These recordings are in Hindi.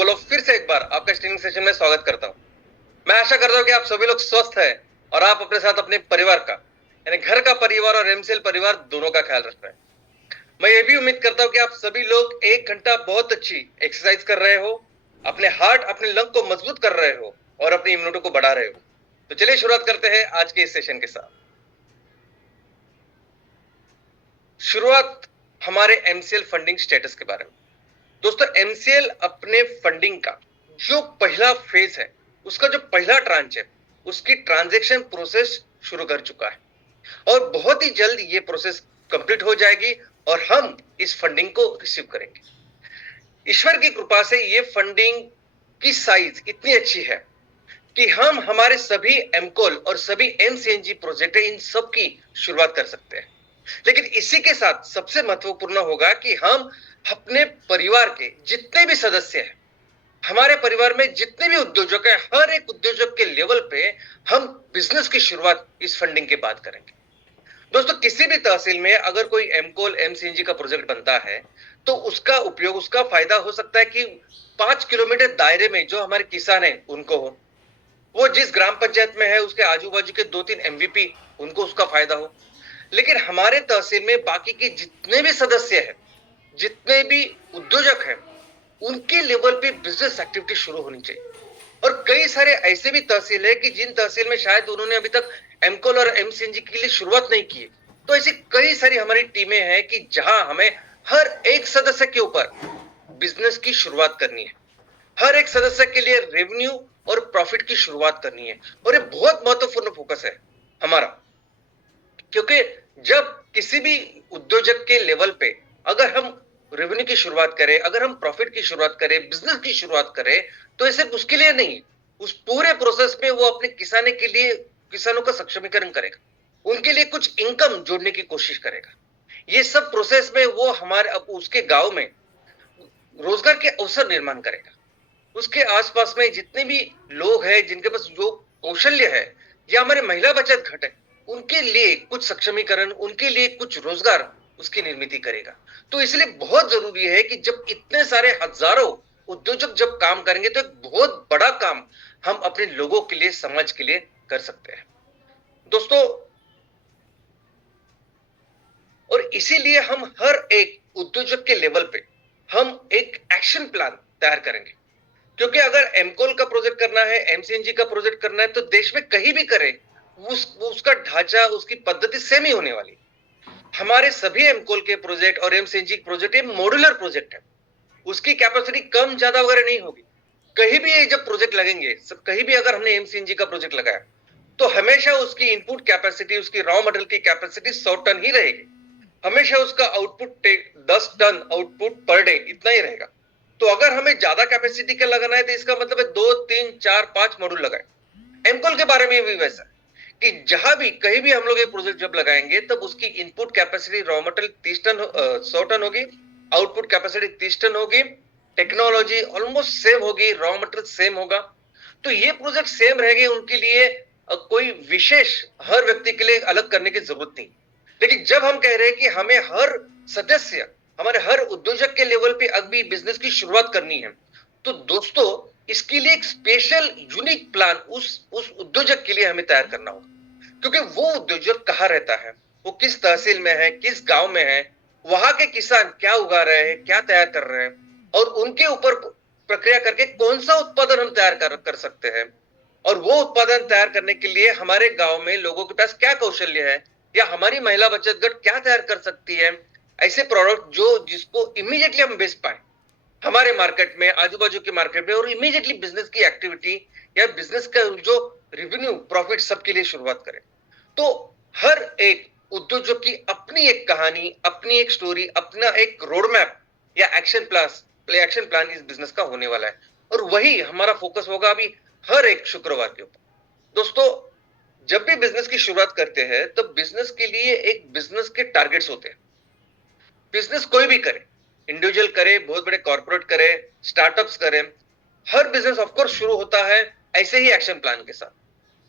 बोलो फिर से एक बार आपका स्ट्रीमिंग सेशन में स्वागत करता हूं। मैं आशा करता हूं कि आप सभी लोग स्वस्थ हैं और आप अपने साथ अपने परिवार का यानी घर का परिवार और एमसीएल परिवार दोनों का ख्याल रख रहे हैं। मैं ये भी उम्मीद करता हूं कि आप सभी लोग 1 घंटा बहुत अच्छी एक्सरसाइज कर रहे हो, अपने हार्ट अपने लंग को मजबूत कर रहे हो और अपनी इम्यूनिटी को बढ़ा रहे हो। तो चलिए शुरुआत करते हैं आज के इस सेशन के साथ। शुरुआत हमारे एमसीएल फंडिंग स्टेटस के बारे में। दोस्तों, एमसीएल अपने फंडिंग का जो पहला फेज है, उसका जो पहला ट्रांच है, उसकी ट्रांजैक्शन प्रोसेस शुरू कर चुका है और बहुत ही जल्द ये प्रोसेस कंप्लीट हो जाएगी और हम इस फंडिंग को रिसीव करेंगे। ईश्वर की कृपा से ये फंडिंग की साइज इतनी अच्छी है कि हम हमारे सभी एमकोल और सभी एमसीएनजी प्रोजेक्ट इन सब की शुरुआत कर सकते हैं। लेकिन इसी के साथ सबसे महत्वपूर्ण होगा कि हम अपने परिवार के जितने भी सदस्य हैं, हमारे परिवार में जितने भी उद्योजक हैं, हर एक उद्योजक के लेवल पे हम बिजनेस की शुरुआत इस फंडिंग के बाद करेंगे। दोस्तों, किसी भी तहसील में अगर कोई एमकोल एमसीएनजी का प्रोजेक्ट बनता है तो उसका उपयोग, उसका फायदा हो सकता है कि 5 किलोमीटर दायरे में जो हमारे किसान हैं उनको हो, वो जिस ग्राम पंचायत में है उसके आजू बाजू के 2-3 एमवीपी उनको उसका फायदा हो। लेकिन हमारे तहसील में बाकी के जितने भी सदस्य हैं, जितने भी उद्योजक हैं, उनके लेवल पे बिजनेस एक्टिविटी शुरू होनी चाहिए। और कई सारे ऐसे भी तहसील है कि जिन तहसील में शायद उन्होंने अभी तक एमकोल और एमसीएनजी के लिए शुरुआत नहीं की है। तो ऐसी कई सारी हमारी टीमें हैं कि जहां हमें हर एक सदस्य के ऊपर बिजनेस की शुरुआत करनी है, हर एक सदस्य के लिए रेवेन्यू और प्रॉफिट की शुरुआत करनी है। और ये बहुत महत्वपूर्ण फोकस है हमारा, क्योंकि जब किसी भी उद्योजक के लेवल पे अगर हम रेवेन्यू की शुरुआत करें, अगर हम प्रॉफिट की शुरुआत करें, बिजनेस की शुरुआत करें, तो ये सिर्फ उसके लिए नहीं, उस पूरे प्रोसेस में वो अपने किसाने के लिए, किसानों का सक्षमीकरण करेगा, उनके लिए कुछ इनकम जोड़ने की कोशिश करेगा। ये सब प्रोसेस में वो हमारे अब उसके गांव में रोजगार के अवसर निर्माण करेगा। उसके आसपास में जितने भी लोग हैं जिनके पास जो कौशल्य है, या हमारे महिला बचत घट है, उनके लिए कुछ सक्षमीकरण, उनके लिए कुछ रोजगार उसकी निर्मित करेगा। तो इसलिए बहुत जरूरी है कि जब इतने सारे हजारों उद्योजक जब काम करेंगे तो एक बहुत बड़ा काम हम अपने लोगों के लिए, समाज के लिए कर सकते हैं दोस्तों। और इसीलिए हम हर एक उद्योजक के लेवल पे हम एक एक्शन प्लान तैयार करेंगे, क्योंकि अगर एमकोल का प्रोजेक्ट करना है, एमसीएनजी का प्रोजेक्ट करना है, तो देश में कहीं भी करें उसका ढांचा, उसकी पद्धति सेम ही होने वाली। हमारे सभी एमकोल के प्रोजेक्ट और एमसीएनजी प्रोजेक्ट ये मॉड्यूलर प्रोजेक्ट है, उसकी कैपेसिटी कम ज्यादा वगैरह नहीं होगी। कहीं भी ये जब प्रोजेक्ट लगेंगे, कहीं भी अगर हमने एमसीएनजी का प्रोजेक्ट लगाया तो हमेशा उसकी इनपुट कैपेसिटी, उसकी रॉ मटेरियल की कैपेसिटी 100 टन ही रहेगी। हमेशा उसका output 10 ton output per day इतना ही रहेगा। तो अगर हमें ज्यादा कैपेसिटी का लगाना है तो इसका मतलब है 2, 3, 4, 5 मॉड्यूल लगाए। एमकोल के बारे में भी वैसा है कि जहां भी कहीं भी हम लोग ये प्रोजेक्ट जब लगाएंगे तब उसकी input capacity raw material 30 ton 100 ton होगी, आउटपुट कैपेसिटी 30 टन होगी, टेक्नोलॉजी ऑलमोस्ट सेम होगी, रॉ मटेरियल सेम होगा। तो ये प्रोजेक्ट सेम रहेंगे, उनके लिए कोई विशेष हर व्यक्ति के लिए अलग करने की जरूरत नहीं। लेकिन जब हम कह रहे हैं कि हमें हर सदस्य, हमारे हर उद्योजक के लेवल पे अभी बिजनेस की शुरुआत करनी है, तो दोस्तों इसके लिए एक स्पेशल यूनिक प्लान उस उद्योजक के लिए हमें तैयार करना होगा। क्योंकि वो उद्योजक कहाँ रहता है, वो किस तहसील में है, किस गांव में है, वहां के किसान क्या उगा रहे हैं, क्या तैयार कर रहे हैं, और उनके ऊपर प्रक्रिया करके कौन सा उत्पादन हम तैयार कर सकते हैं। और वो उत्पादन तैयार करने के लिए हमारे गांव में लोगों के पास क्या कौशल्य है, या हमारी महिला बचत गट क्या तैयार कर सकती है, ऐसे प्रोडक्ट जो जिसको इमीडिएटली हम बेच पाए हमारे मार्केट में, आजू बाजू के मार्केट में, और इमीडिएटली बिजनेस की एक्टिविटी या बिजनेस का जो रेवेन्यू प्रॉफिट सबके लिए शुरुआत करें। तो हर एक उद्योजक की अपनी एक कहानी, अपनी एक स्टोरी, अपना एक रोड मैप या एक्शन प्लान इस बिजनेस का होने वाला है। और वही हमारा फोकस होगा अभी हर एक शुक्रवार के ऊपर। दोस्तों, जब भी बिजनेस की शुरुआत करते हैं तो बिजनेस के लिए एक बिजनेस के टारगेट्स होते हैं। बिजनेस कोई भी करे, इंडिविजुअल करे, बहुत बड़े कॉर्पोरेट करे, स्टार्टअप्स करे, हर बिजनेस ऑफकोर्स शुरू होता है ऐसे ही एक्शन प्लान के साथ,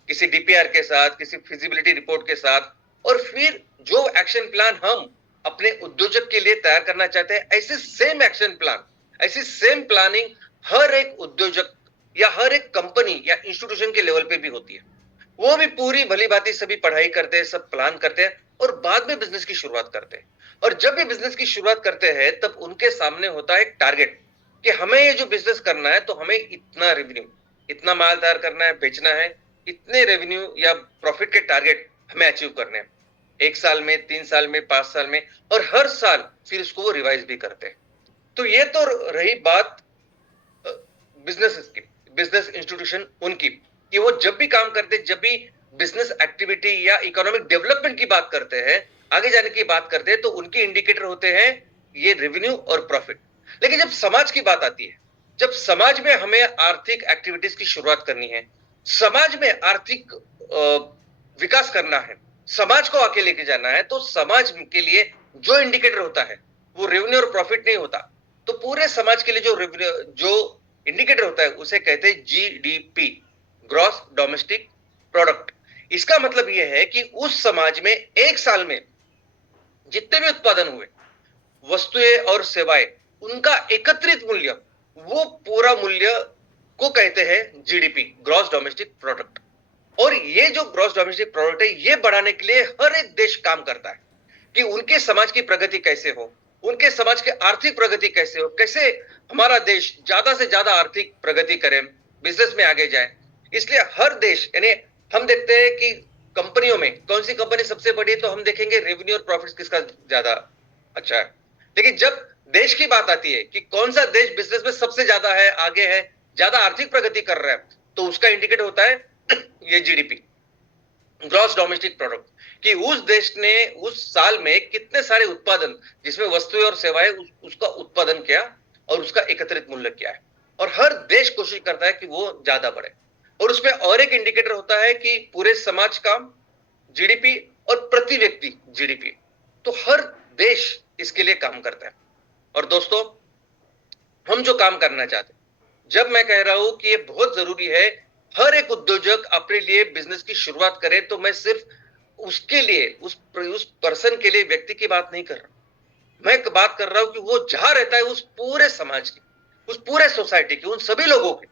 किसी डीपीआर के साथ, किसी फिजिबिलिटी रिपोर्ट के साथ। और फिर जो एक्शन प्लान हम अपने उद्योजक के लिए तैयार करना चाहते हैं, ऐसे सेम एक्शन प्लान, ऐसी सेम प्लानिंग हर एक उद्योजक या हर एक कंपनी या इंस्टीट्यूशन के लेवल पे भी होती है। वो भी पूरी भली भांति सभी पढ़ाई करते हैं, सब प्लान करते हैं और बाद में बिजनेस की शुरुआत करते हैं। और जब भी बिजनेस की शुरुआत करते हैं तब उनके सामने होता है एक टारगेट कि हमें ये जो बिजनेस करना है तो हमें इतना रेवेन्यू, इतना माल तैयार करना है, बेचना है, इतने रेवेन्यू या प्रॉफिट के टारगेट हमें अचीव करने हैं। 1 साल में, 3 साल में, 5 साल में, और हर साल फिर उसको वो रिवाइज भी करते हैं। तो ये तो रही बात बिजनेस की, बिजनेस इंस्टीट्यूशन उनकी, कि वो जब भी काम करते, जब भी बिजनेस एक्टिविटी या इकोनॉमिक डेवलपमेंट की बात करते हैं, आगे जाने की बात करते हैं, तो उनके इंडिकेटर होते हैं ये रेवेन्यू और प्रॉफिट। लेकिन जब समाज की बात आती है, जब समाज में हमें आर्थिक एक्टिविटीज की शुरुआत करनी है, समाज में आर्थिक विकास करना है, समाज को आगे लेके जाना है, तो समाज के लिए जो इंडिकेटर होता है वो रेवेन्यू और प्रॉफिट नहीं होता। तो पूरे समाज के लिए जो रेवेन्यू, जो इंडिकेटर होता है उसे कहते हैं जीडीपी, ग्रॉस डोमेस्टिक प्रोडक्ट। इसका मतलब यह है कि उस समाज में 1 साल में जितने भी उत्पादन हुए, वस्तुएं और सेवाएं, उनका एकत्रित मूल्य, वो पूरा मूल्य को कहते हैं जीडीपी, ग्रॉस डोमेस्टिक प्रोडक्ट। और ये जो ग्रॉस डोमेस्टिक प्रोडक्ट है, ये बढ़ाने के लिए हर एक देश काम करता है कि उनके समाज की प्रगति कैसे हो, उनके समाज की आर्थिक प्रगति कैसे हो, कैसे हमारा देश ज्यादा से ज्यादा आर्थिक प्रगति करे, बिजनेस में आगे जाए। इसलिए हर देश, यानी हम देखते हैं कि कंपनियों में कौन सी कंपनी सबसे बड़ी है, तो हम देखेंगे रेवेन्यू और प्रॉफिट किसका ज्यादा अच्छा है। लेकिन जब देश की बात आती है कि कौन सा देश बिजनेस में सबसे ज्यादा है, आगे है, ज्यादा आर्थिक प्रगति कर रहा है, तो उसका इंडिकेटर होता है ये जीडीपी, ग्रॉस डोमेस्टिक प्रोडक्ट, कि उस देश ने उस साल में कितने सारे उत्पादन, जिसमें वस्तुएं और सेवाएं, उसका उत्पादन किया और उसका एकत्रित मूल्य क्या है। और हर देश कोशिश करता है कि वो ज्यादा बढ़े। और उसमें और एक इंडिकेटर होता है कि पूरे समाज का जीडीपी और प्रति व्यक्ति जीडीपी। तो हर देश इसके लिए काम करता है। और दोस्तों, हम जो काम करना चाहते हैं, जब मैं कह रहा हूं कि ये बहुत जरूरी है हर एक उद्योजक अपने लिए बिजनेस की शुरुआत करे, तो मैं सिर्फ उसके लिए, उस पर्सन के लिए, व्यक्ति की बात नहीं कर रहा। मैं बात कर रहा हूं कि वो जहां रहता है, उस पूरे समाज की, उस पूरे सोसाइटी की, उन सभी लोगों की।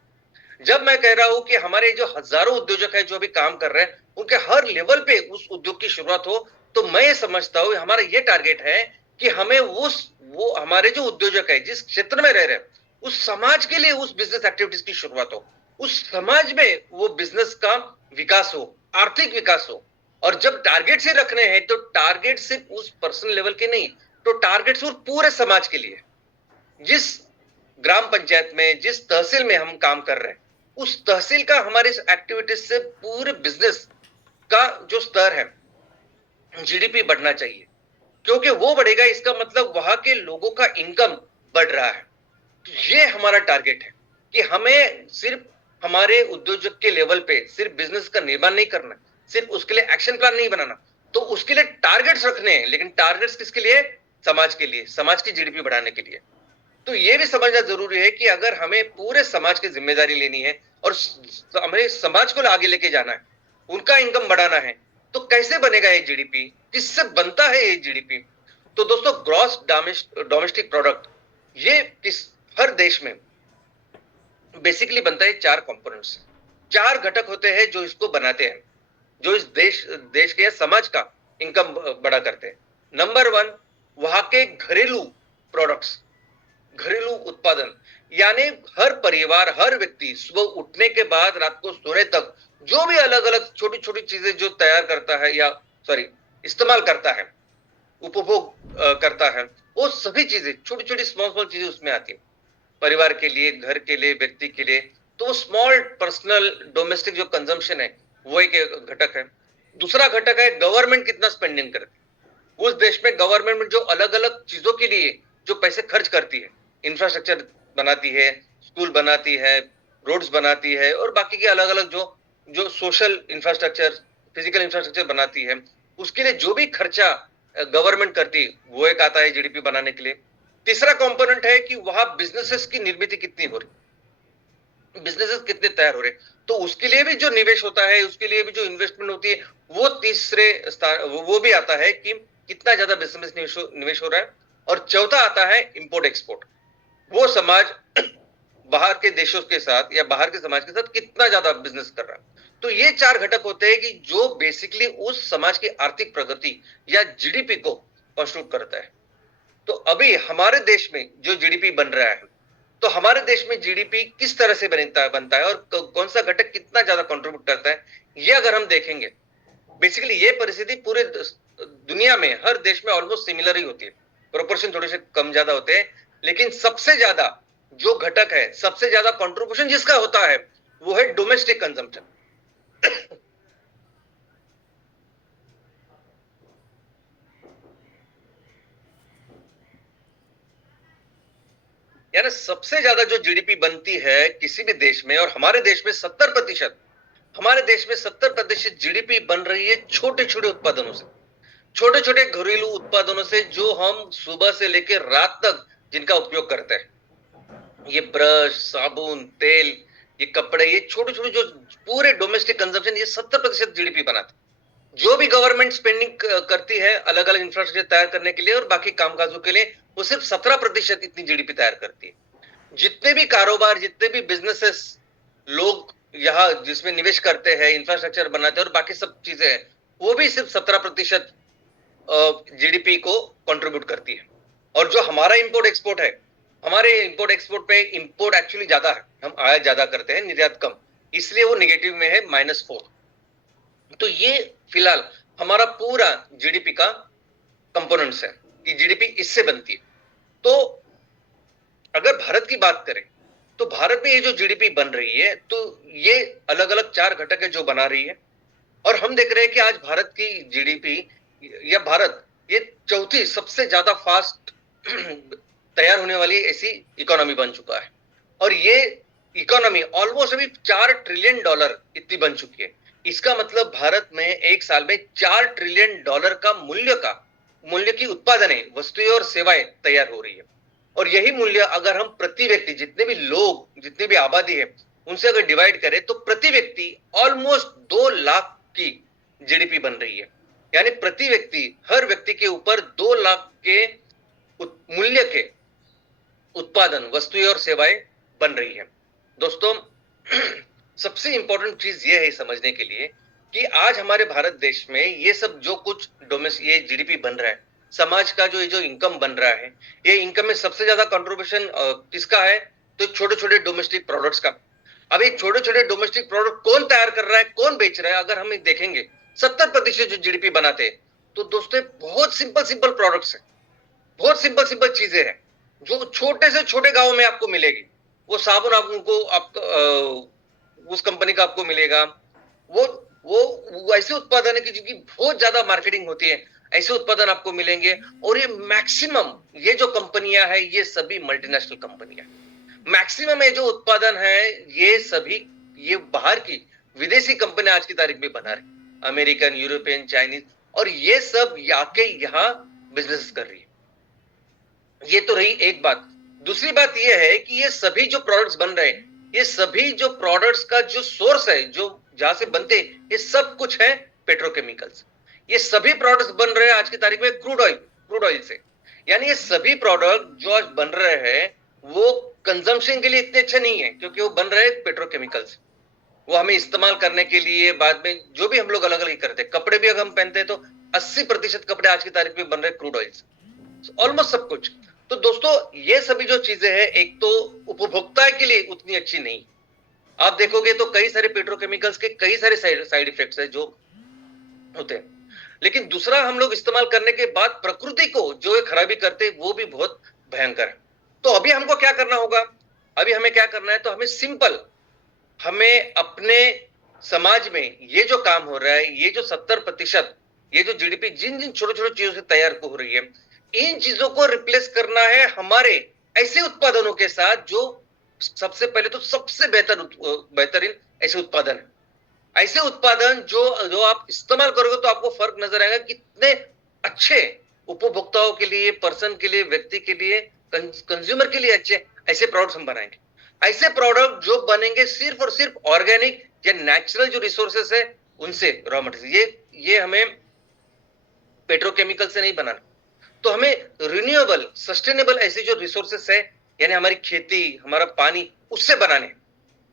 जब मैं कह रहा हूं कि हमारे जो हजारों उद्योजक है जो अभी काम कर रहे हैं, उनके हर लेवल पे उस उद्योग की शुरुआत हो, तो मैं ये समझता हूं, हमारा ये टारगेट है कि हमें वो हमारे जो उद्योजक है, जिस क्षेत्र में रह रहे हैं, उस समाज के लिए उस बिजनेस एक्टिविटीज की शुरुआत हो, उस समाज में वो बिजनेस का विकास हो, आर्थिक विकास हो। और जब टारगेट से रखने हैं, तो टारगेट सिर्फ उस पर्सनल लेवल के नहीं, तो टारगेट सिर्फ पूरे समाज के लिए। जिस ग्राम पंचायत में, जिस तहसील में हम काम कर रहे हैं, उस तहसील का हमारे इस एक्टिविटीज से पूरे बिजनेस का जो स्तर है, जीडीपी बढ़ना चाहिए। क्योंकि वो बढ़ेगा, इसका मतलब वहां के लोगों का इनकम बढ़ रहा है। तो ये हमारा टारगेट है कि हमें सिर्फ हमारे उद्योजक के लेवल पे सिर्फ बिजनेस का निर्माण नहीं करना, सिर्फ उसके लिए एक्शन प्लान नहीं बनाना, तो उसके लिए टारगेट्स रखने हैं। लेकिन टारगेट्स किसके लिए? समाज के लिए, समाज की जीडीपी बढ़ाने के लिए। तो ये भी समझना जरूरी है कि अगर हमें पूरे समाज की जिम्मेदारी लेनी है और हमें समाज को आगे लेके जाना है, उनका इनकम बढ़ाना है, तो कैसे बनेगा ये जीडीपी, किससे बनता है ये जीडीपी? तो दोस्तों, ग्रॉस डोमेस्टिक प्रोडक्ट, ये हर देश में बेसिकली बनता है 4 कंपोनेंट्स, 4 घटक होते हैं जो इसको बनाते हैं, जो इस देश के या समाज का इनकम बड़ा करते हैं। नंबर 1, वहां के घरेलू प्रोडक्ट्स, घरेलू उत्पादन, यानी हर परिवार, हर व्यक्ति सुबह उठने के बाद रात को सोने तक जो भी अलग अलग छोटी छोटी चीजें जो तैयार करता है, या इस्तेमाल करता है, उपभोग करता है, वो सभी चीजें, छोटी छोटी स्मॉल स्मॉल चीजें उसमें आती है, परिवार के लिए, घर के लिए, व्यक्ति के लिए। तो स्मॉल पर्सनल डोमेस्टिक जो कंजम्पशन है, वो एक घटक है। दूसरा घटक है गवर्नमेंट कितना स्पेंडिंग करती है। उस देश में गवर्नमेंट जो अलग अलग चीजों के लिए जो पैसे खर्च करती है, इंफ्रास्ट्रक्चर बनाती है, स्कूल बनाती है, रोड्स बनाती है, और बाकी के अलग अलग जो जो सोशल इंफ्रास्ट्रक्चर, फिजिकल इंफ्रास्ट्रक्चर बनाती है, उसके लिए जो भी खर्चा गवर्नमेंट करती है, वो एक आता है जीडीपी बनाने के लिए। तीसरा कंपोनेंट है कि वहां बिजनेसेस की निर्मित कितनी हो रही, बिजनेसेस कितने तैयार हो रहे, तो उसके लिए भी जो निवेश होता है, उसके लिए भी जो इन्वेस्टमेंट होती है, वो तीसरे स्थान, वो भी आता है कि कितना ज्यादा बिजनेस निवेश हो रहा है। और चौथा आता है इंपोर्ट एक्सपोर्ट। वो समाज बाहर के देशों के साथ या बाहर के समाज के साथ कितना ज्यादा बिजनेस कर रहा है। तो ये 4 घटक होते हैं कि जो बेसिकली उस समाज की आर्थिक प्रगति या जीडीपी को कॉन्स्टिट्यूट करता है। तो अभी हमारे देश में जो जीडीपी बन रहा है, तो हमारे देश में जीडीपी किस तरह से बनता है और कौन सा घटक कितना ज्यादा कंट्रीब्यूट करता है, ये अगर हम देखेंगे, बेसिकली ये परिस्थिति पूरे दुनिया में हर देश में ऑलमोस्ट सिमिलर ही होती है। प्रोपोर्शन थोड़े से कम ज्यादा होते हैं, लेकिन सबसे ज्यादा जो घटक है, सबसे ज्यादा कंट्रीब्यूशन जिसका होता है, वो है डोमेस्टिक कंजम्पशन। यानी सबसे ज्यादा जो जीडीपी बनती है किसी भी देश में, और हमारे देश में 70%, हमारे देश में 70% जीडीपी बन रही है छोटे छोटे उत्पादनों से, छोटे छोटे घरेलू उत्पादनों से, जो हम सुबह से लेकर रात तक जिनका उपयोग करते हैं। ये ब्रश, साबुन, तेल, ये कपड़े, ये छोटे छोटे जो पूरे डोमेस्टिक कंजम्पशन, ये 70% जीडीपी बनाते। जो भी गवर्नमेंट स्पेंडिंग करती है अलग अलग इंफ्रास्ट्रक्चर तैयार करने के लिए और बाकी कामकाजों के लिए, वो सिर्फ 17% इतनी जीडीपी तैयार करती है। जितने भी कारोबार, जितने भी बिजनेसेस लोग यहाँ जिसमें निवेश करते हैं, इंफ्रास्ट्रक्चर बनाते हैं और बाकी सब चीजें हैं, वो भी सिर्फ 17% जीडीपी को कंट्रीब्यूट करती है। और जो हमारा इंपोर्ट एक्सपोर्ट है, हमारे इंपोर्ट एक्सपोर्ट पे इंपोर्ट एक्चुअली ज्यादा है, हम आयात ज्यादा करते हैं, निर्यात कम, इसलिए वो निगेटिव में है, -4। तो ये फिलहाल हमारा पूरा जीडीपी का कंपोनेंट्स है कि जीडीपी इससे बनती है। तो अगर भारत की बात करें, तो भारत में ये जो जीडीपी बन रही है, तो ये अलग अलग 4 घटक है जो बना रही है। और हम देख रहे हैं कि आज भारत की जीडीपी या भारत ये चौथी सबसे ज्यादा फास्ट तैयार होने वाली ऐसी इकोनॉमी बन चुका है। और ये इकोनॉमी ऑलमोस्ट अभी $4 ट्रिलियन इतनी बन चुकी है। इसका मतलब भारत में एक साल में $4 ट्रिलियन का मूल्य की उत्पादन है, वस्तुएं और सेवाएं तैयार हो रही है। और यही मूल्य अगर हम प्रति व्यक्ति, जितने भी लोग, जितनी भी आबादी है, उनसे अगर डिवाइड करें, तो प्रति व्यक्ति ऑलमोस्ट 2 लाख की जीडीपी बन रही है। यानी प्रति व्यक्ति, हर व्यक्ति के ऊपर 2 लाख के मूल्य के उत्पादन, वस्तुएं और सेवाएं बन रही है। दोस्तों, सबसे इंपॉर्टेंट चीज ये है समझने के लिए कि आज हमारे भारत देश में ये सब जो कुछ ये जीडीपी बन रहा है, समाज का जो इनकम बन रहा है, ये इनकम में सबसे ज्यादा कंट्रीब्यूशन किसका है? तो छोटे छोटे डोमेस्टिक प्रोडक्ट्स का। अब ये छोटे छोटे डोमेस्टिक प्रोडक्ट कौन तैयार कर रहा है, कौन बेच रहा है? अगर हम देखेंगे 70% जो जीडीपी बनाते हैं, तो दोस्तों बहुत सिंपल प्रोडक्ट्स है, बहुत सिंपल चीजें हैं जो छोटे से छोटे गांव में आपको मिलेगी। वो साबुन आपको उस कंपनी का आपको मिलेगा। वो ऐसे उत्पादन है कि जिनकी बहुत ज्यादा मार्केटिंग होती है, ऐसे उत्पादन आपको मिलेंगे। और ये मैक्सिमम, ये जो कंपनियां है, ये सभी मल्टीनेशनल कंपनियां। मैक्सिमम ये जो उत्पादन है, ये सभी ये बाहर की विदेशी कंपनियां आज की तारीख में बना रही, अमेरिकन, यूरोपियन, चाइनीज, और ये सब आके यहाँ बिजनेस कर रही है। ये तो रही एक बात। दूसरी बात ये है कि ये सभी जो प्रोडक्ट्स बन रहे हैं, ये सभी जो प्रोडक्ट्स का जो सोर्स है, जो जहां से बनते, ये सब कुछ है पेट्रोकेमिकल्स। ये सभी प्रोडक्ट्स बन रहे हैं आज की तारीख में क्रूड ऑयल से। यानी ये सभी प्रोडक्ट जो आज बन रहे हैं, वो कंजम्पशन के लिए इतने अच्छे नहीं है, क्योंकि वो बन रहे हैं पेट्रोकेमिकल्स। वो हमें इस्तेमाल करने के लिए बाद में जो भी हम लोग अलग अलग करते हैं, कपड़े भी अगर हम पहनते हैं तो 80% कपड़े आज की तारीख में बन रहे हैं क्रूड ऑयल से, ऑलमोस्ट सब कुछ। तो दोस्तों, ये सभी जो चीजें हैं, एक तो उपभोक्ता के लिए उतनी अच्छी नहीं। आप देखोगे तो कई सारे पेट्रोकेमिकल्स के कई सारे साइड इफेक्ट्स है जो होते हैं। लेकिन दूसरा, हम लोग इस्तेमाल करने के बाद प्रकृति को जो खराबी करते हैं, वो भी बहुत भयंकर है। तो अभी हमको क्या करना होगा? अभी हमें क्या करना है? तो हमें सिंपल, हमें अपने समाज में ये जो काम हो रहा है, ये जो 70%, ये जो जीडीपी जिन जिन छोटे छोटे चीजों से तैयार हो रही है, इन चीजों को रिप्लेस करना है हमारे ऐसे उत्पादनों के साथ जो सबसे पहले तो सबसे बेहतरीन ऐसे उत्पादन है। ऐसे उत्पादन जो आप इस्तेमाल करोगे तो आपको फर्क नजर आएगा, कितने अच्छे उपभोक्ताओं के लिए, पर्सन के लिए, व्यक्ति के लिए, कंज्यूमर के लिए अच्छे ऐसे प्रोडक्ट्स हम बनाएंगे। ऐसे प्रोडक्ट जो बनेंगे सिर्फ और सिर्फ ऑर्गेनिक या नेचुरल जो रिसोर्सेस है उनसे, रॉ मटेरियल। ये हमें पेट्रोकेमिकल से नहीं बनाना। तो हमें रिन्यूएबल, सस्टेनेबल ऐसे जो रिसोर्सेस है, यानी हमारी खेती, हमारा पानी उससे बनाने हैं।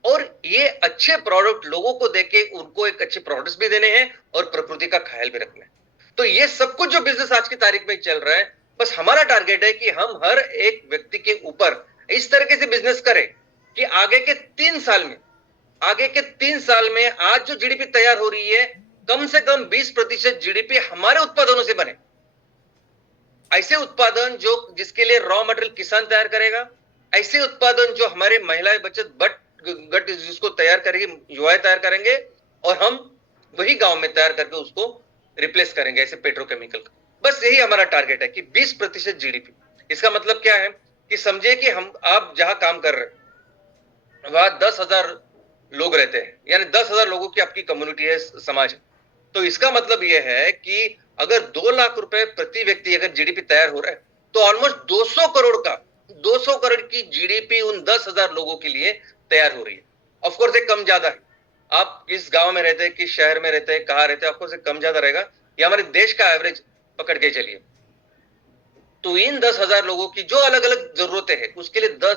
और ये अच्छे प्रोडक्ट लोगों को देके उनको एक अच्छे प्रोडक्ट्स भी देने हैं और प्रकृति का ख्याल भी रखना है। तो ये सब कुछ जो बिजनेस आज की तारीख में चल रहा है, बस हमारा टारगेट है कि हम हर एक व्यक्ति के ऊपर इस तरीके से बिजनेस करें कि आगे के 3 साल में आज जो जीडीपी तैयार हो रही है, कम से कम 20% जीडीपी हमारे उत्पादनों से बने। ऐसे उत्पादन जो जिसके लिए रॉ मटेरियल किसान तैयार करेगा, ऐसे उत्पादन जो हमारे महिलाएं बचत गट जिसको तैयार करेगी, युवाएं तैयार करेंगे, और हम वही गांव में तैयार करके उसको रिप्लेस करेंगे ऐसे पेट्रोकेमिकल का। बस यही हमारा टारगेट है कि 20% जीडीपी। इसका मतलब क्या है कि समझिए कि आप जहां काम कर रहे हैं वहां 10,000 लोग रहते हैं, यानी 10,000 लोगों की आपकी कम्युनिटी है, समाज है। तो इसका मतलब यह है कि अगर 2 लाख रुपए प्रति व्यक्ति अगर जीडीपी तैयार हो रहा है, तो ऑलमोस्ट 200 करोड़ की जीडीपी उन 10,000 लोगों के लिए तैयार हो रही है। ऑफकोर्स ये कम ज्यादा है, आप किस गांव में रहते हैं, किस शहर में रहते हैं, कहां रहते हैं, ऑफकोर्स ये कम ज्यादा रहेगा, ये हमारे देश का एवरेज पकड़ के चलिए। तो इन 10,000 लोगों की जो अलग अलग जरूरतें हैं, उसके लिए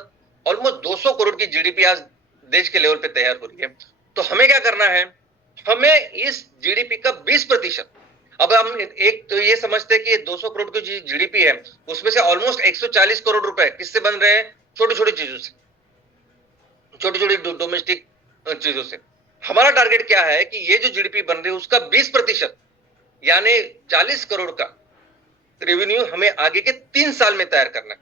ऑलमोस्ट 200 करोड़ की जीडीपी आज देश के लेवल पे तैयार हो रही है। तो हमें क्या करना है, हमें इस जीडीपी का 20%, अब हम एक तो ये समझते हैं कि 200 करोड़ की जीडीपी है, उसमें से ऑलमोस्ट 140 करोड़ रुपए किससे बन रहे हैं, छोटी छोटी चीजों से, छोटी छोटी डोमेस्टिक चीजों से। हमारा टारगेट क्या है कि ये जो जीडीपी बन रही है उसका 20% यानी 40 करोड़ का रेवेन्यू हमें आगे के 3 साल में तैयार करना है।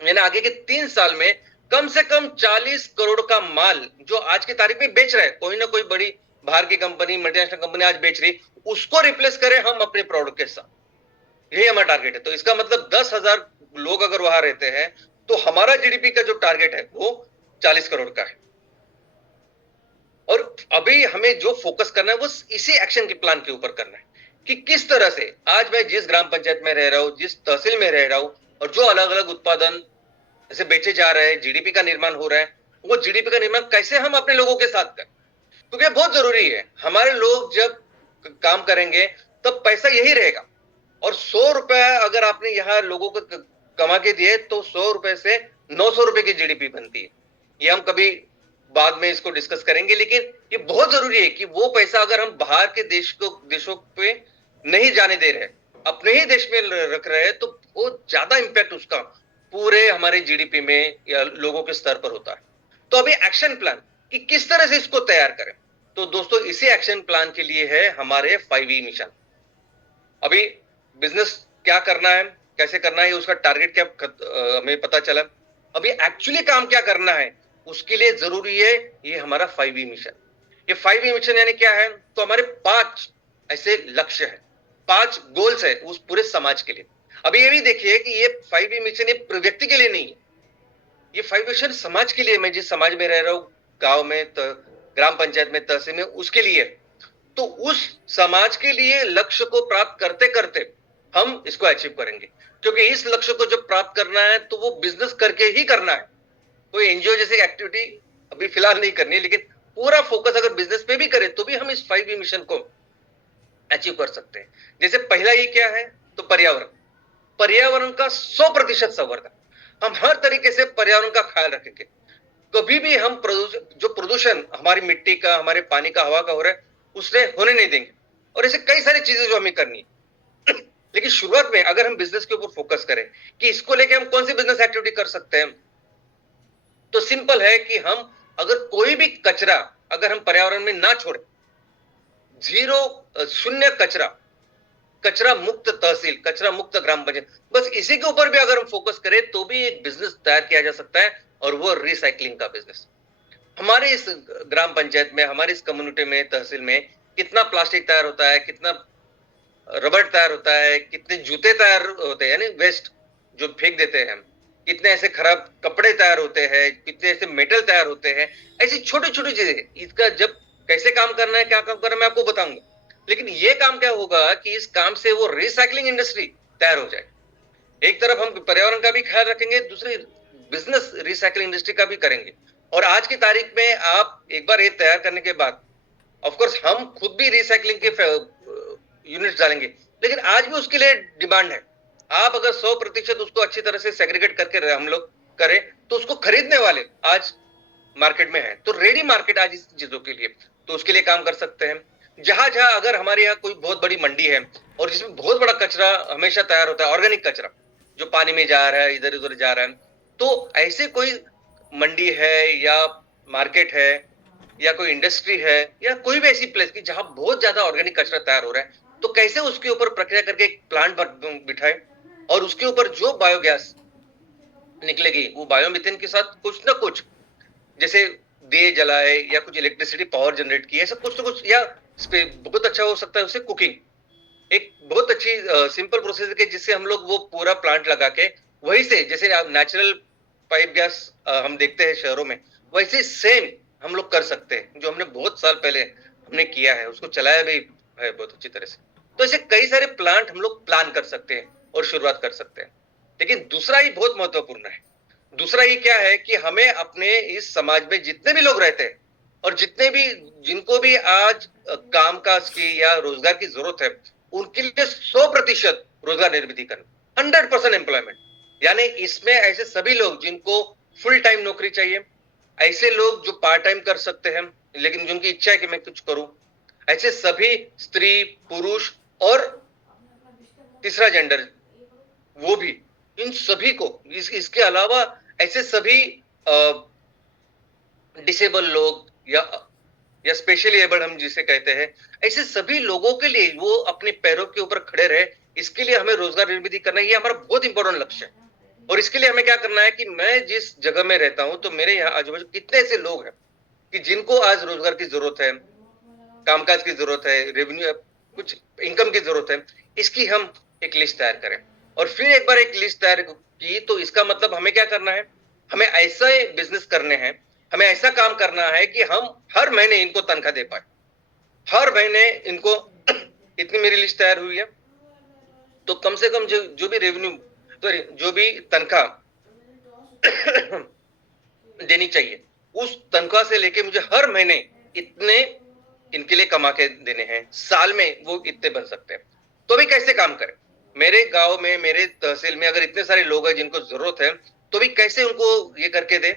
यानी आगे के 3 साल में कम से कम 40 करोड़ का माल जो आज की तारीख में बेच रहा है, कोई ना कोई बड़ी बाहर की कंपनी, मल्टीनेशनल कंपनी आज बेच रही, उसको रिप्लेस करें हम अपने प्रोडक्ट के साथ। यही हमारा टारगेट है। तो इसका मतलब 10,000 लोग अगर वहां रहते हैं तो हमारा जीडीपी का जो टारगेट है वो 40 करोड़ का है। और अभी हमें जो फोकस करना है वो इसी एक्शन के प्लान के ऊपर करना है कि किस तरह से आज मैं जिस ग्राम पंचायत में रह रहा हूं, जिस तहसील में रह रहा हूं, और जो अलग अलग उत्पादन ऐसे बेचे जा रहे हैं, जीडीपी का निर्माण हो रहा है, वो जीडीपी का निर्माण कैसे हम अपने लोगों के साथ करें। क्योंकि बहुत जरूरी है, हमारे लोग जब काम करेंगे तब पैसा यही रहेगा। और 100 रुपए अगर आपने यहाँ लोगों को कमा के दिए तो 100 रुपए से 900 रुपए की जीडीपी बनती है। ये हम कभी बाद में इसको डिस्कस करेंगे, लेकिन ये बहुत जरूरी है कि वो पैसा अगर हम बाहर के देशों पे नहीं जाने दे रहे, अपने ही देश में रख रहे हैं, तो बहुत ज्यादा इंपैक्ट उसका पूरे हमारे जीडीपी में या लोगों के स्तर पर होता है। तो अभी एक्शन प्लान कि किस तरह से इसको तैयार करें, तो दोस्तों इसी एक्शन प्लान के लिए है हमारे 5E मिशन। अभी बिजनेस क्या करना है, कैसे करना है, उसका टारगेट क्या हमें पता चला। अभी एक्चुअली काम क्या करना है उसके लिए जरूरी है ये हमारा 5E मिशन। ये 5E मिशन यानी क्या है, तो हमारे 5 ऐसे लक्ष्य है, 5 गोल्स है उस पूरे समाज के लिए। अभी ये भी देखिए कि ये 5E मिशन ये व्यक्ति के लिए नहीं है, ये 5 मिशन समाज के लिए। मैं जिस समाज में रह रहा हूं, गांव में, ग्राम पंचायत में, तहसील में, उसके लिए। तो उस समाज के लिए लक्ष्य को प्राप्त करते करते हम इसको अचीव करेंगे। क्योंकि इस लक्ष्य को जब प्राप्त करना है तो वो बिजनेस करके ही करना है, कोई एनजीओ जैसी एक्टिविटी अभी फिलहाल नहीं करनी है, लेकिन पूरा फोकस अगर बिजनेस पे भी करें तो भी हम इस 5E मिशन को अचीव कर सकते हैं। जैसे पहला ही क्या है, तो पर्यावरण का 100% संवर्धन। हम हर तरीके से पर्यावरण का ख्याल रखेंगे। कभी भी हम जो प्रदूषण हमारी मिट्टी का, हमारे पानी का, हवा का हो रहा है, उसने होने नहीं देंगे। और ऐसे कई सारी चीजें जो हमें करनी है। लेकिन शुरुआत में अगर हम बिजनेस के ऊपर फोकस करें कि इसको लेके हम कौन सी बिजनेस एक्टिविटी कर सकते हैं, तो सिंपल है कि हम अगर कोई भी कचरा अगर हम पर्यावरण में ना छोड़े, शून्य कचरा मुक्त तहसील, कचरा मुक्त ग्राम पंचायत, बस इसी के ऊपर भी अगर हम फोकस करें तो भी एक बिजनेस तैयार किया जा सकता है, और वो रिसाइकलिंग का बिजनेस। हमारे इस ग्राम पंचायत में, हमारी इस कम्युनिटी में, तहसील में कितना प्लास्टिक तैयार होता है, कितना रबड़ तैयार होता है, कितने जूते तैयार होते हैं, यानी वेस्ट जो फेंक देते हैं हम, कितने ऐसे खराब कपड़े तैयार होते हैं, कितने ऐसे मेटल तैयार होते हैं, ऐसी छोटी छोटी चीजें। इसका जब कैसे काम करना है, क्या काम करना है, मैं आपको बताऊंगा। लेकिन ये काम क्या होगा कि इस काम से वो रिसाइकलिंग इंडस्ट्री तैयार हो जाए। एक तरफ हम पर्यावरण का भी ख्याल रखेंगे, दूसरी बिजनेस रिसाइकलिंग इंडस्ट्री का भी करेंगे। और आज की तारीख में आप एक बार ये तैयार करने के बाद, ऑफ कोर्स हम खुद भी रिसाइकलिंग के यूनिट डालेंगे, लेकिन आज भी उसके लिए डिमांड है। आप अगर 100% उसको अच्छी तरह से सेग्रीगेट करके हम लोग करे तो उसको खरीदने वाले आज मार्केट में है। तो रेडी मार्केट आज इस चीजों के लिए, तो उसके लिए काम कर सकते हैं। जहां जहां अगर हमारे यहाँ कोई बहुत बड़ी मंडी है और जिसमें बहुत बड़ा कचरा हमेशा तैयार होता है, ऑर्गेनिक कचरा जो पानी में जा रहा है, इधर उधर जा रहा है, तो ऐसे कोई मंडी है या मार्केट है या कोई इंडस्ट्री है या कोई भी ऐसी प्लेस की जहां बहुत ज्यादा ऑर्गेनिक कचरा तैयार हो रहा है, तो कैसे उसके ऊपर प्रक्रिया करके एक प्लांट बिठाए और उसके ऊपर जो बायोगैस निकलेगी वो बायोमीथेन के साथ कुछ ना कुछ, जैसे दिए जलाए या कुछ इलेक्ट्रिसिटी पावर जनरेट की, ऐसा कुछ तो कुछ, या बहुत अच्छा हो सकता है उससे कुकिंग। एक बहुत अच्छी सिंपल प्रोसेस है जिससे हम लोग वो पूरा प्लांट लगा के वही से, जैसे नेचुरल पाइप गैस हम देखते हैं शहरों में, वैसे सेम हम लोग कर सकते हैं, जो हमने बहुत साल पहले हमने किया है, उसको चलाया भी है बहुत अच्छी तरह से। तो ऐसे कई सारे प्लांट हम लोग प्लान कर सकते हैं और शुरुआत कर सकते हैं। लेकिन दूसरा ही बहुत महत्वपूर्ण है। दूसरा ये क्या है कि हमें अपने इस समाज में जितने भी लोग रहते हैं और जितने भी जिनको भी आज कामकाज की या रोजगार की जरूरत है, उनके लिए 100% रोजगार निर्मित करना, 100% एम्प्लॉयमेंट। यानी इसमें ऐसे सभी लोग जिनको फुल टाइम नौकरी चाहिए, ऐसे लोग जो पार्ट टाइम कर सकते हैं लेकिन जिनकी इच्छा है कि मैं कुछ करूं, ऐसे सभी स्त्री पुरुष और तीसरा जेंडर वो भी, इन सभी को इसके अलावा ऐसे सभी डिसेबल लोग या स्पेशली एबल्ड हम जिसे कहते हैं, ऐसे सभी लोगों के लिए वो अपने पैरों के ऊपर खड़े रहे, इसके लिए हमें रोजगार निर्मित करना, ये हमारा बहुत इंपॉर्टेंट लक्ष्य है। और इसके लिए हमें क्या करना है कि मैं जिस जगह में रहता हूं तो मेरे यहाँ आजू बाजू कितने ऐसे लोग हैं कि जिनको आज रोजगार की जरूरत है, कामकाज की जरूरत है, रेवेन्यू कुछ इनकम की जरूरत है, इसकी हम एक लिस्ट तैयार करें। और फिर एक बार एक लिस्ट तैयार की तो इसका मतलब हमें क्या करना है, हमें ऐसे बिजनेस करने हैं, हमें ऐसा काम करना है कि हम हर महीने इनको तनख्वाह दे पाए, हर महीने इनको इतनी मेरी लिस्ट तैयार हुई है तो कम से कम जो भी रेवेन्यू, सॉरी जो भी तनख्वाह देनी चाहिए, उस तनख्वाह से लेके मुझे हर महीने इतने इनके लिए कमा के देने हैं, साल में वो इतने बन सकते हैं। तो भी कैसे काम करें, मेरे गांव में मेरे तहसील में अगर इतने सारे लोग हैं जिनको जरूरत है, तो भी कैसे उनको ये करके दे,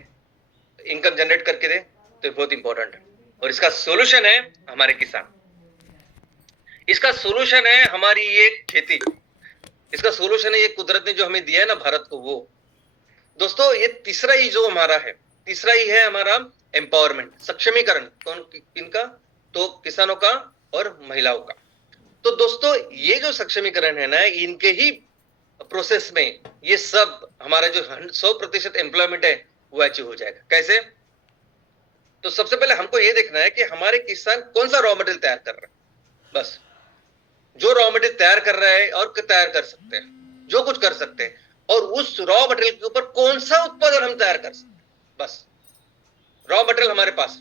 इनकम जनरेट करके दे, तो बहुत इंपॉर्टेंट है। और इसका सोल्यूशन है हमारे किसान, इसका सोल्यूशन है हमारी ये खेती, इसका सोल्यूशन है ये कुदरत ने जो हमें दिया है ना भारत को, वो दोस्तों ये तीसरा ही जो हमारा है, तीसरा ही है हमारा एम्पावरमेंट, सक्षमीकरण। कौन किनका, तो किसानों का और महिलाओं का। तो दोस्तों ये जो सक्षमीकरण है ना, इनके ही प्रोसेस में ये सब हमारा जो 100% एम्प्लॉयमेंट है वो अचीव हो जाएगा। कैसे, तो सबसे पहले हमको ये देखना है कि हमारे किसान कौन सा रॉ मटेरियल तैयार कर रहे हैं। बस जो रॉ मटेरियल तैयार कर रहा है और तैयार कर सकते हैं, जो कुछ कर सकते हैं, और उस रॉ मटेरियल के ऊपर कौन सा उत्पादन हम तैयार कर सकते हैं। बस रॉ मटेरियल हमारे पास,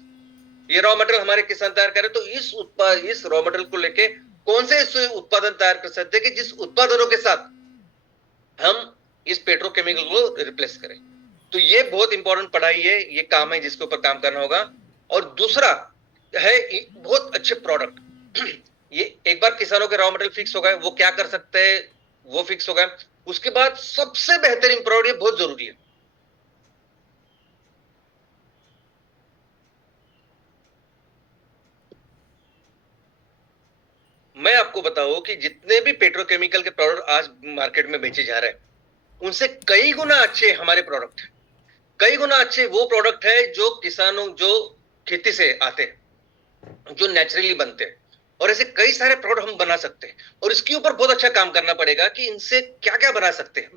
ये रॉ मटेरियल हमारे किसान तैयार करें, तो इस रॉ मटेरियल को लेके कौन से उत्पादन तैयार कर सकते हैं कि जिस उत्पादनों के साथ हम इस पेट्रोकेमिकल को रिप्लेस करें। तो ये बहुत इंपॉर्टेंट पढ़ाई है, ये काम है जिसके ऊपर काम करना होगा। और दूसरा है बहुत अच्छे प्रोडक्ट। ये एक बार किसानों के रॉ मटेरियल फिक्स हो गए, वो क्या कर सकते हैं वो फिक्स हो गए, उसके बाद सबसे बेहतरीन प्रोडक्ट, ये बहुत जरूरी है, मैं आपको बताऊं कि जितने भी पेट्रोकेमिकल के प्रोडक्ट आज मार्केट में बेचे जा रहे हैं, उनसे कई गुना अच्छे हमारे प्रोडक्ट हैं, कई गुना अच्छे वो प्रोडक्ट है जो किसानों, जो खेती से आते हैं, जो नेचुरली बनते हैं। और ऐसे कई सारे प्रोडक्ट हम बना सकते हैं, और इसके ऊपर बहुत अच्छा काम करना पड़ेगा कि इनसे क्या क्या बना सकते हैं,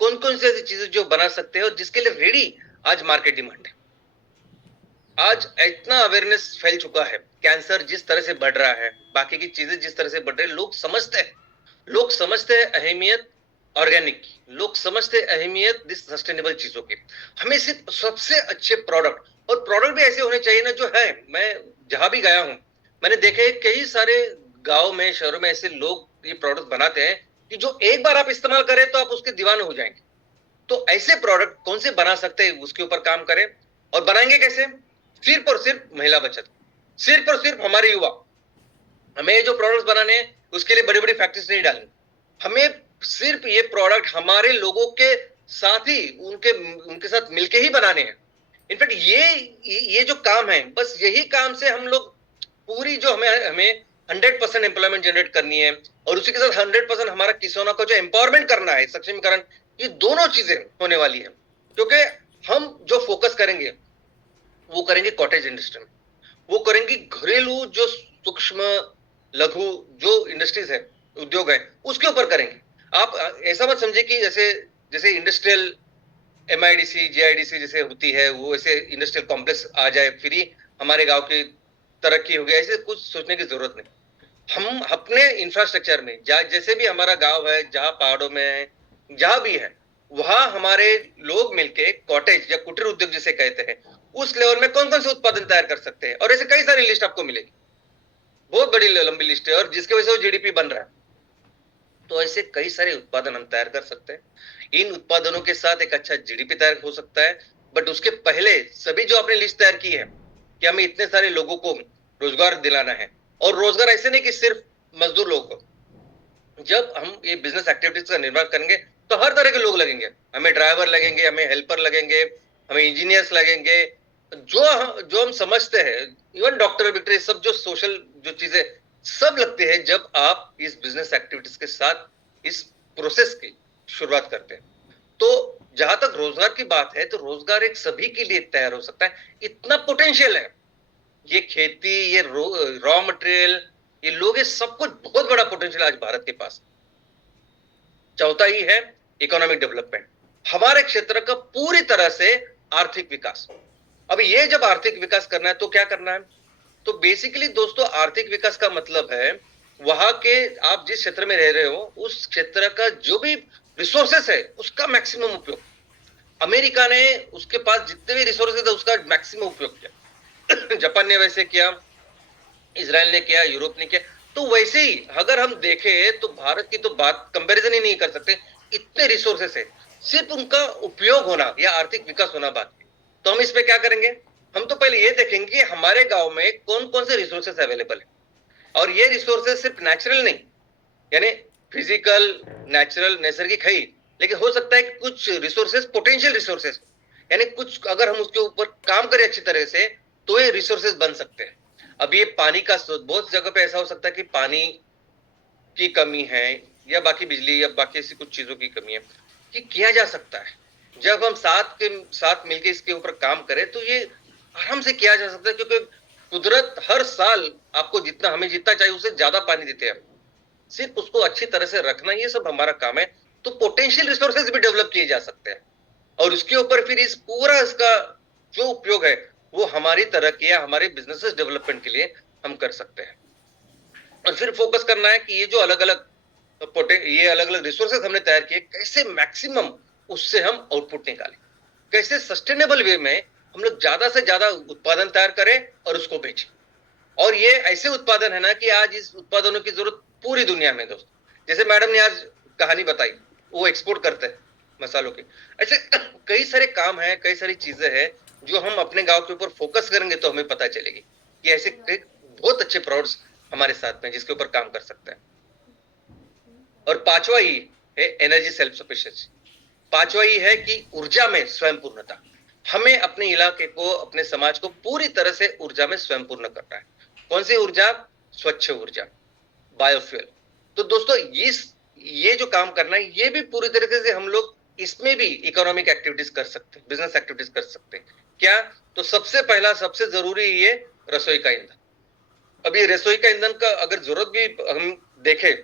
कौन कौन सी ऐसी चीजें जो बना सकते हैं और जिसके लिए रेडी आज मार्केट डिमांड है। आज इतना अवेयरनेस फैल चुका है, कैंसर जिस तरह से बढ़ रहा है, बाकी की चीजें जिस तरह से बढ़ रही है, लोग समझते हैं अहमियत ऑर्गेनिक की, लोग समझते हैं अहमियत दिस सस्टेनेबल चीजों की। हमें सिर्फ सबसे अच्छे प्रोडक्ट, और प्रोडक्ट भी ऐसे होने चाहिए ना जो है, मैं जहां भी गया हूं मैंने देखे कई सारे गांव में, शहरों में ऐसे लोग ये प्रोडक्ट बनाते हैं कि जो एक बार आप इस्तेमाल करें तो आप उसके दीवाने हो जाएंगे। तो ऐसे प्रोडक्ट कौन से बना सकते हैं उसके ऊपर काम करें। और बनाएंगे कैसे, सिर्फ और सिर्फ महिला बचत, सिर्फ और सिर्फ हमारे युवा। हमें जो प्रोडक्ट्स बनाने हैं उसके लिए बड़ी बड़ी फैक्ट्रीज नहीं डालनी, हमें सिर्फ ये प्रोडक्ट हमारे लोगों के साथ ही उनके उनके साथ मिलके ही बनाने हैं। इनफैक्ट ये जो काम है, बस यही काम से हम लोग पूरी जो हमें हमें 100% एम्प्लॉयमेंट जनरेट करनी है, और उसी के साथ 100% हमारा किसानों का जो एम्पावरमेंट करना है, सक्षमीकरण, ये दोनों चीजें होने वाली है। क्योंकि हम जो फोकस करेंगे वो करेंगे कॉटेज इंडस्ट्री में, वो करेंगे घरेलू जो सूक्ष्म लघु जो इंडस्ट्रीज है, उद्योग है, उसके ऊपर करेंगे। आप ऐसा मत समझे कि जैसे जैसे इंडस्ट्रियल MIDC GIDC जैसे होती है, वो ऐसे इंडस्ट्रियल कॉम्प्लेक्स आ जाए फ्री हमारे गांव की तरक्की हो गया, ऐसे कुछ सोचने की जरूरत नहीं। हम अपने इंफ्रास्ट्रक्चर में जैसे भी हमारा गांव है, जहां पहाड़ों में है, जहां भी है, वहां हमारे लोग मिलके कॉटेज या कुटीर उद्योग जिसे कहते हैं, उस लेवल में कौन कौन से उत्पादन तैयार कर सकते हैं। और ऐसे कई सारी लिस्ट आपको मिलेगी, बहुत बड़ी लंबी लिस्ट है, और जिसके वजह से वो GDP बन रहा है। तो ऐसे कई सारे उत्पादन हम तैयार कर सकते हैं। इन उत्पादनों के साथ एक अच्छा GDP तैयार हो सकता है। बट उसके पहले सभी जो आपने लिस्ट तैयार की है कि हमें इतने सारे लोगों को रोजगार दिलाना है, और रोजगार ऐसे नहीं कि सिर्फ मजदूर लोगों को। जब हम ये बिजनेस एक्टिविटीज का निर्माण करेंगे तो हर तरह के लोग लगेंगे, हमें ड्राइवर लगेंगे, हमें हेल्पर लगेंगे, हमें इंजीनियर्स लगेंगे, जो हम समझते हैं, इवन डॉक्टर विक्टर, सब जो सोशल जो चीजें सब लगते हैं जब आप इस बिजनेस एक्टिविटीज के साथ इस प्रोसेस की शुरुआत करते हैं। तो जहां तक रोजगार की बात है, तो रोजगार एक सभी के लिए तैयार हो सकता है, इतना पोटेंशियल है। ये खेती, ये रॉ मटेरियल, ये लोग, ये सब कुछ बहुत बड़ा पोटेंशियल आज भारत के पास। चौथा ही है इकोनॉमिक डेवलपमेंट, हमारे क्षेत्र का पूरी तरह से आर्थिक विकास। अब ये जब आर्थिक विकास करना है तो क्या करना है? तो बेसिकली दोस्तों, आर्थिक विकास का मतलब है वहां के, आप जिस क्षेत्र में रह रहे हो उस क्षेत्र का जो भी रिसोर्सेस है उसका मैक्सिमम उपयोग। अमेरिका ने उसके पास जितने भी रिसोर्सेस है उसका मैक्सिमम उपयोग किया जापान ने वैसे किया, इसराइल ने किया, यूरोप ने किया। तो वैसे ही अगर हम देखें तो भारत की तो बात कंपैरिजन ही नहीं कर सकते, इतने रिसोर्सेस है, सिर्फ उनका उपयोग होना या आर्थिक विकास होना बात है। तो हम इस पे क्या करेंगे? हम तो पहले ये देखेंगे कि हमारे गांव में कौन कौन से रिसोर्सेस अवेलेबल है, और ये रिसोर्सेस सिर्फ नेचुरल नहीं, यानी फिजिकल नेचुरल नैसर्गिक है ही, लेकिन हो सकता है कि कुछ रिसोर्सेस पोटेंशियल रिसोर्सेस, यानी कुछ अगर हम उसके ऊपर काम करें अच्छी तरह से तो ये रिसोर्सेस बन सकते हैं। अब ये पानी का स्रोत, बहुत जगह पे ऐसा हो सकता है कि पानी की कमी है, या बाकी बिजली या बाकी ऐसी कुछ चीजों की कमी है, कि किया जा सकता है। जब हम साथ मिलकर इसके ऊपर काम करें तो ये आराम से किया जा सकता है, क्योंकि कुदरत हर साल आपको जितना, हमें जितना चाहिए उससे ज्यादा पानी देते हैं, सिर्फ उसको अच्छी तरह से रखना, ये सब हमारा काम है। तो पोटेंशियल रिसोर्सेज भी डेवलप किए जा सकते हैं, और उसके ऊपर फिर इस पूरा इसका जो उपयोग है वो हमारी तरक्की या हमारे बिजनेसेस डेवलपमेंट के लिए हम कर सकते हैं। और फिर फोकस करना है कि ये जो अलग अलग रिसोर्सेज हमने तैयार किए, कैसे मैक्सिमम उससे हम आउटपुट निकालें, कैसे सस्टेनेबल वे में हम लोग ज्यादा से ज्यादा उत्पादन तैयार करें और उसको बेचें। और ये ऐसे उत्पादन है ना कि आज इस उत्पादनों की जरूरत पूरी दुनिया में दोस्तों, जैसे मैडम ने आज कहानी बताई, वो एक्सपोर्ट करते हैं मसालों के। ऐसे कई सारे काम है, कई सारी चीजें हैं जो हम अपने गांव के ऊपर फोकस करेंगे तो हमें पता चलेगी कि ऐसे बहुत अच्छे प्रोडक्ट्स हमारे साथ में जिसके ऊपर काम कर सकते हैं। और पांचवा ही है एनर्जी सेल्फ सफिशिएंसी। पांचवा ही है कि ऊर्जा में स्वयं पूर्णता। हमें अपने इलाके को, अपने समाज को पूरी तरह से ऊर्जा में स्वयं पूर्ण करना है। कौन सी ऊर्जा? स्वच्छ ऊर्जा, बायोफ्यूल। तो दोस्तों ये जो काम करना है, ये भी पूरी तरीके से हम लोग इसमें भी इकोनॉमिक एक्टिविटीज कर सकते हैं, बिजनेस एक्टिविटीज कर सकते हैं। क्या? तो सबसे पहला, सबसे जरूरी ये रसोई का ईंधन। अभी रसोई का ईंधन का अगर जरूरत भी हम देखें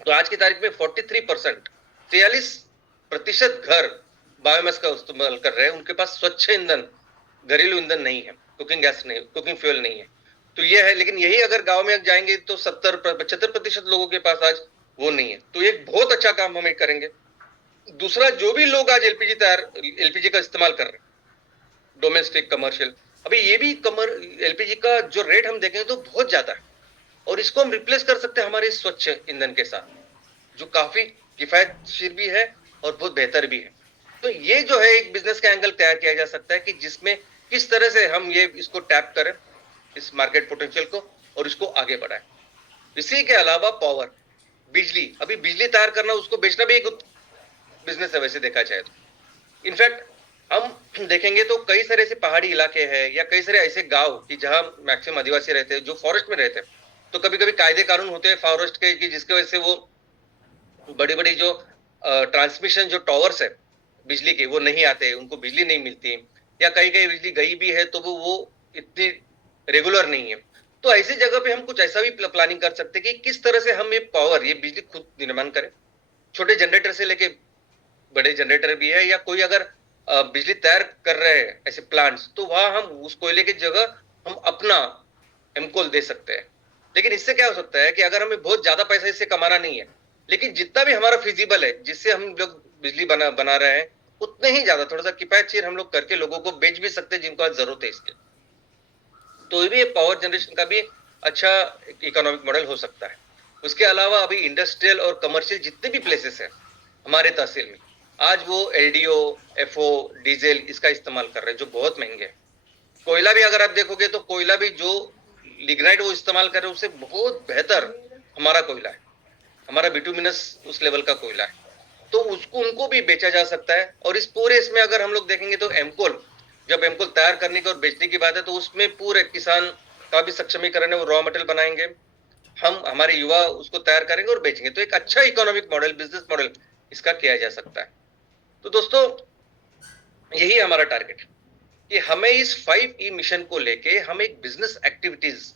तो आज की तारीख में 43% घर बायोमास का इस्तेमाल कर रहे हैं, उनके पास स्वच्छ ईंधन, घरेलू ईंधन नहीं है, कुकिंग गैस नहीं, कुकिंग फ्यूल नहीं है। तो ये है, लेकिन यही अगर गांव में जाएंगे तो 75% लोगों के पास आज वो नहीं है। तो एक बहुत अच्छा काम हम करेंगे। दूसरा, जो भी लोग आज एलपीजी का इस्तेमाल कर रहे हैं, डोमेस्टिक कमर्शियल, अभी ये भी एलपीजी का जो रेट हम देखेंगे तो बहुत ज्यादा है, और इसको हम रिप्लेस कर सकते हैं हमारे स्वच्छ ईंधन के साथ, जो काफी किफायतशील भी है और बहुत बेहतर भी है। तो ये जो है एक बिजनेस का एंगल तैयार किया जा सकता है कि जिसमें किस तरह से हम ये इसको टैप करें, इस मार्केट पोटेंशियल को, और इसको आगे बढ़ाएं। इसी के अलावा पावर, बिजली, अभी बिजली तैयार करना, उसको बेचना भी एक बिजनेस है वैसे देखा जाए तो। इनफैक्ट हम देखेंगे तो कई सारे ऐसे पहाड़ी इलाके हैं या कई सारे ऐसे गांव कि जहां मैक्सिमम आदिवासी रहते हैं जो फॉरेस्ट में रहते हैं, तो कभी कभी कायदे कानून होते हैं फॉरेस्ट के कि जिसकी वजह से वो बड़ी बड़ी जो ट्रांसमिशन जो टावर्स है बिजली के वो नहीं आते, उनको बिजली नहीं मिलती, या कहीं कहीं बिजली गई भी है तो वो इतनी रेगुलर नहीं है। तो ऐसी जगह पे हम कुछ ऐसा भी प्लानिंग कर सकते हैं कि किस तरह से हम ये बिजली खुद निर्माण करें। छोटे जनरेटर से लेके बड़े जनरेटर भी है, या कोई अगर बिजली तैयार कर रहे हैं ऐसे प्लांट्स, तो वहां हम उस कोयले की जगह हम अपना एमकोल दे सकते हैं। लेकिन इससे क्या हो सकता है कि अगर हमें बहुत ज्यादा पैसा इससे कमाना नहीं है, लेकिन जितना भी हमारा फिजिबल है जिससे हम लोग बिजली बना बना रहे हैं उतने ही ज्यादा थोड़ा सा किफायतशीर हम लोग करके लोगों को बेच भी सकते हैं जिनको आज जरूरत है इसके। तो ये भी पावर जनरेशन का भी अच्छा इकोनॉमिक मॉडल हो सकता है। उसके अलावा अभी इंडस्ट्रियल और कमर्शियल जितने भी प्लेसेस हैं हमारे तहसील में, आज वो एलडीओ, एफओ, डीजल इसका इस्तेमाल कर रहे हैं जो बहुत महंगे हैं। कोयला भी अगर आप देखोगे तो कोयला भी जो लिग्नाइट वो इस्तेमाल कर रहे हैं उससे बहुत बेहतर हमारा कोयला है, हमारा बिटुमिनस उस लेवल का कोयला है। तो उसको उनको भी बेचा जा सकता है। और इस पूरे इसमें अगर हम लोग देखेंगे तो एमकोल, जब एमकोल तैयार करने की और बेचने की बात है तो उसमें पूरे किसान का भी सक्षमीकरण है, वो रॉ मटेरियल बनाएंगे, हम हमारे युवा उसको तैयार करेंगे और बेचेंगे। तो एक अच्छा इकोनॉमिक मॉडल, बिजनेस मॉडल इसका किया जा सकता है। तो दोस्तों यही हमारा टारगेट है कि हमें इस 5E मिशन को लेके हम एक बिजनेस एक्टिविटीज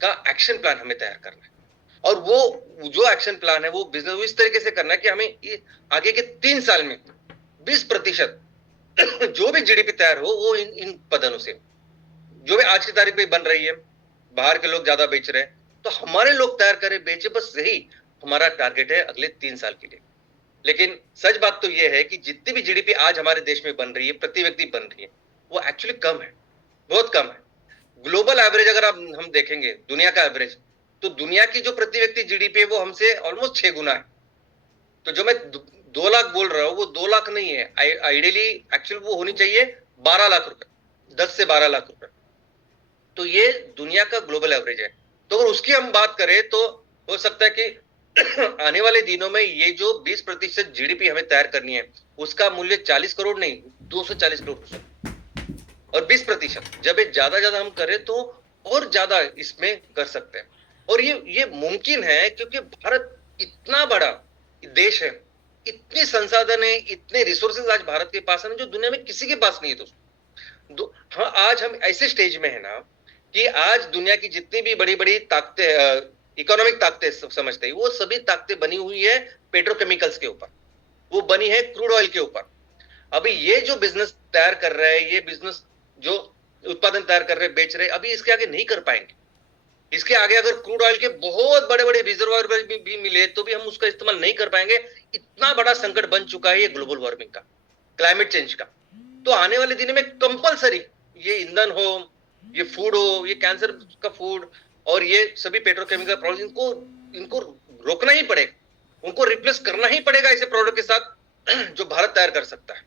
का एक्शन प्लान हमें तैयार करना है। और वो जो एक्शन प्लान है वो बिजनेस इस तरीके से करना है कि हमें आगे के 3 साल में 20% जो भी जीडीपी तैयार हो वो इन पदनों से, जो भी आज की तारीख में बन रही है, बाहर के लोग ज्यादा बेच रहे हैं तो हमारे लोग तैयार करें बेचे, बस यही हमारा टारगेट है अगले 3 साल के लिए। लेकिन सच बात तो यह है कि जितनी भी जीडीपी आज हमारे देश में बन रही है, प्रति व्यक्ति बन रही है, वो एक्चुअली कम है, बहुत कम है। ग्लोबल एवरेज अगर आप हम देखेंगे दुनिया का एवरेज, तो दुनिया की जो प्रति व्यक्ति जीडीपी है वो हमसे ऑलमोस्ट 6 गुना है। तो जो मैं 2 लाख बोल रहा हूं वो 2 लाख नहीं है, आइडियली एक्चुअल वो होनी चाहिए 12 लाख रुपए, 10 से 12 लाख रुपए। तो ये दुनिया का ग्लोबल एवरेज है। तो अगर उसकी हम बात करें तो हो सकता है कि आने वाले दिनों में ये जो 20% जीडीपी हमें तैयार करनी है उसका मूल्य 40 करोड़ नहीं, 240 करोड़ हो सकता है। और 20% जब एक ज्यादा हम करें तो और ज्यादा इसमें कर सकते हैं। और ये मुमकिन है क्योंकि भारत इतना बड़ा देश है, इतने संसाधन है, इतने रिसोर्सेज आज भारत के पास है जो दुनिया में किसी के पास नहीं है दोस्तों। हाँ, आज हम ऐसे स्टेज में है ना कि आज दुनिया की जितनी भी बड़ी बड़ी ताकतें, इकोनॉमिक ताकतें समझते हैं, वो सभी ताकतें बनी हुई है पेट्रोकेमिकल्स के ऊपर, वो बनी है क्रूड ऑयल के ऊपर। अभी ये जो बिजनेस तैयार कर रहे हैं, ये बिजनेस जो उत्पादन तैयार कर रहे हैं, बेच रहे हैं, अभी इसके आगे नहीं कर पाएंगे। इसके आगे अगर क्रूड ऑयल के बहुत बड़े बड़े रिजर्वायर भी मिले तो भी हम उसका इस्तेमाल नहीं कर पाएंगे। इतना बड़ा संकट बन चुका है ये ग्लोबल वार्मिंग का, क्लाइमेट चेंज का। तो आने वाले दिनों में कंपलसरी ये ईंधन हो, ये फूड हो, ये कैंसर का फूड और ये सभी पेट्रोकेमिकल प्रोडक्ट, इनको रोकना ही पड़ेगा, उनको रिप्लेस करना ही पड़ेगा ऐसे प्रोडक्ट के साथ जो भारत तैयार कर सकता है।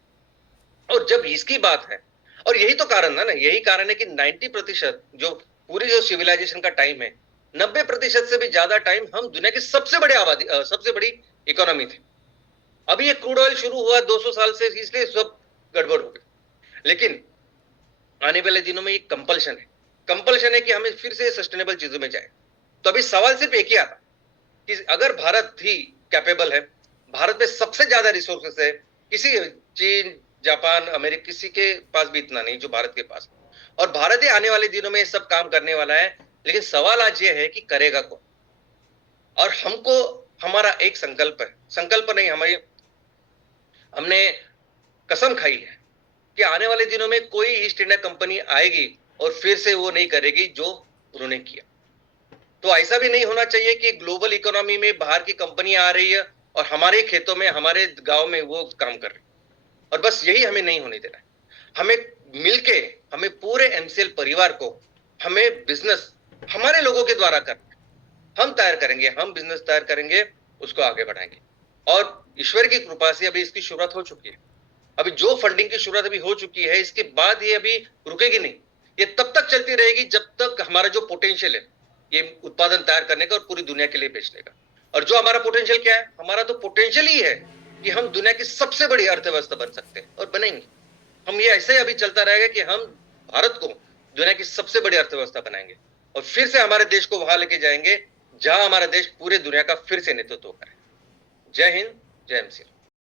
और जब इसकी बात है, और यही तो कारण है ना, यही कारण है कि 90% जो पूरी जो सिविलाइजेशन का टाइम है, 90% से भी ज्यादा टाइम हम दुनिया की सबसे बड़ी आबादी, सबसे बड़ी इकोनॉमी थे। अभी ये क्रूड ऑयल शुरू हुआ 200 साल से, इसलिए सब गड़बड़ हो गई। लेकिन आने वाले दिनों में ये कंपल्शन है कि हमें फिर से सस्टेनेबल चीजों में जाए। तो अभी सवाल सिर्फ एक ही आता कि अगर भारत ही कैपेबल है, भारत में सबसे ज्यादा रिसोर्सेस है, किसी चीन, जापान, अमेरिका किसी के पास भी इतना नहीं जो भारत के पास, और भारत ही आने वाले दिनों में ये सब काम करने वाला है। लेकिन सवाल आज ये है कि करेगा कौन। और हमको हमारा एक संकल्प नहीं, हमने कसम खाई है कि आने वाले दिनों में कोई ईस्ट इंडिया कंपनी आएगी और फिर से वो नहीं करेगी जो उन्होंने किया। तो ऐसा भी नहीं होना चाहिए कि ग्लोबल इकोनॉमी में बाहर की कंपनी आ रही है और हमारे खेतों में, हमारे गांव में वो काम कर रही है। और बस यही हमें नहीं होने देना है। हमें मिलके, हमें पूरे एमसीएल परिवार को, हमें बिजनेस हमारे लोगों के द्वारा करना है। हम तैयार करेंगे, हम बिजनेस तैयार करेंगे, उसको आगे बढ़ाएंगे। और ईश्वर की कृपा से अभी इसकी शुरुआत हो चुकी है। अभी जो फंडिंग की शुरुआत अभी हो चुकी है, इसके बाद ये अभी रुकेगी नहीं। ये तब तक चलती रहेगी जब तक हमारा जो पोटेंशियल है ये उत्पादन तैयार करने का और पूरी दुनिया के लिए बेचने का। और जो हमारा पोटेंशियल क्या है, हमारा तो पोटेंशियल ही है कि हम दुनिया की सबसे बड़ी अर्थव्यवस्था बन सकते हैं और बनेंगे। हम ये ऐसे ही अभी चलता रहेगा कि हम भारत को दुनिया की सबसे बड़ी अर्थव्यवस्था बनाएंगे और फिर से हमारे देश को वहां लेके जाएंगे जहां हमारा देश पूरे दुनिया का फिर से नेतृत्व करे। जय हिंद, जय एमसी।